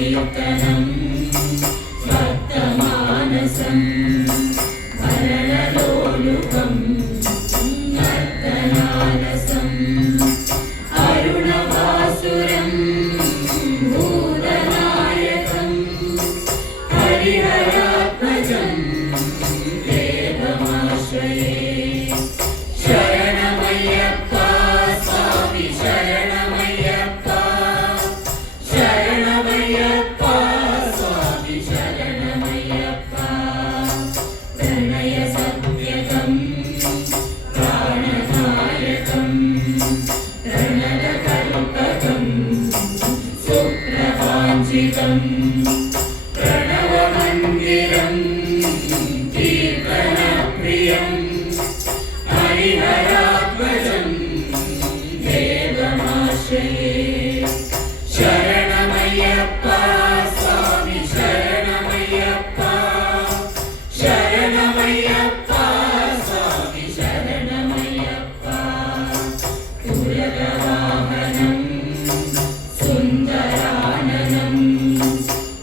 कीर्तनं भक्तमानसं भरणलोलुपं नर्तनालसम् अरुणवासुरं भूतनायकं हरिहरात्मजं देवमाश्रये। शरणमय्यप्पा स्वामी शरणमय्यप्पा शरणमय्यप्पा स्वामी शरणमय्यप्पा। प्रणय सत्यकं प्राणनायकं प्रणतकल्पकं सुप्रभाञ्जितं प्रणवमन्दिरं कीर्तनप्रियं हरिहरात्मजं देवमाश्रये। शरणमय्यप्पा स्वामी शरणमय्यप्पा शरणमय्यप्पा स्वामी शरणमय्यप्पा। तुरगवाहनं सुन्दराननं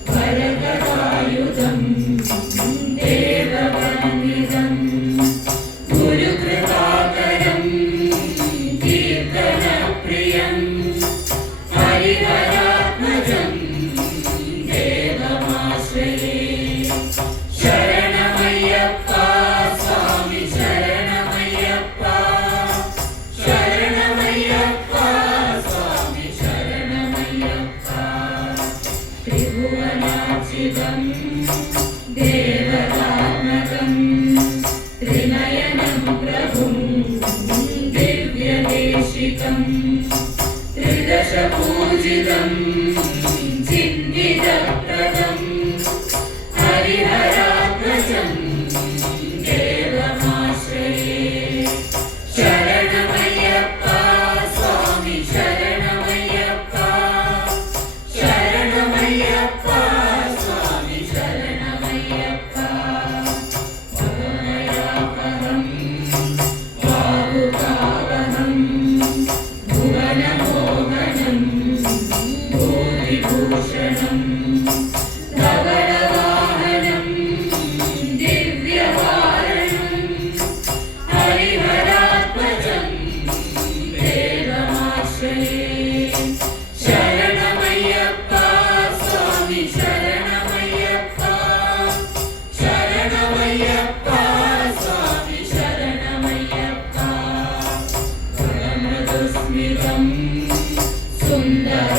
वरदरायुधं देववन्दितं गुरुकृपाकरं कीर्तनप्रियं हरिहरात्मजं देवमाश्रये। शरणमय्यप्पा स्वामी शरणमय्यप्पा शरणमय्यप्पा स्वामी शरणमय्यप्पा। त्रिभुवनार्चितं देवतात्मकं त्रिनयनं प्रभुं दिव्यदेशिकं त्रिदशपूजितं चिन्तितप्रदं हरिहरात्मजं देवमाश्रये। शरणमय्यप्पा स्वामी शरणमय्यप्पा शरणमय्यप्पा स्वामी शरणमय्यप्पा। भवमयापहं बाहुकावहं भुवनमोहनं भूतिभूषणं धवलवाहनं दिव्यवारणं हरिहरात्मजं देवमाश्रये। शरणमय्यप्पा स्वामी शरणमय्यप्पा शरणमय्यप्पा स्वामी शरणमय्यप्पा। परमृदुस्मितं सुन्दर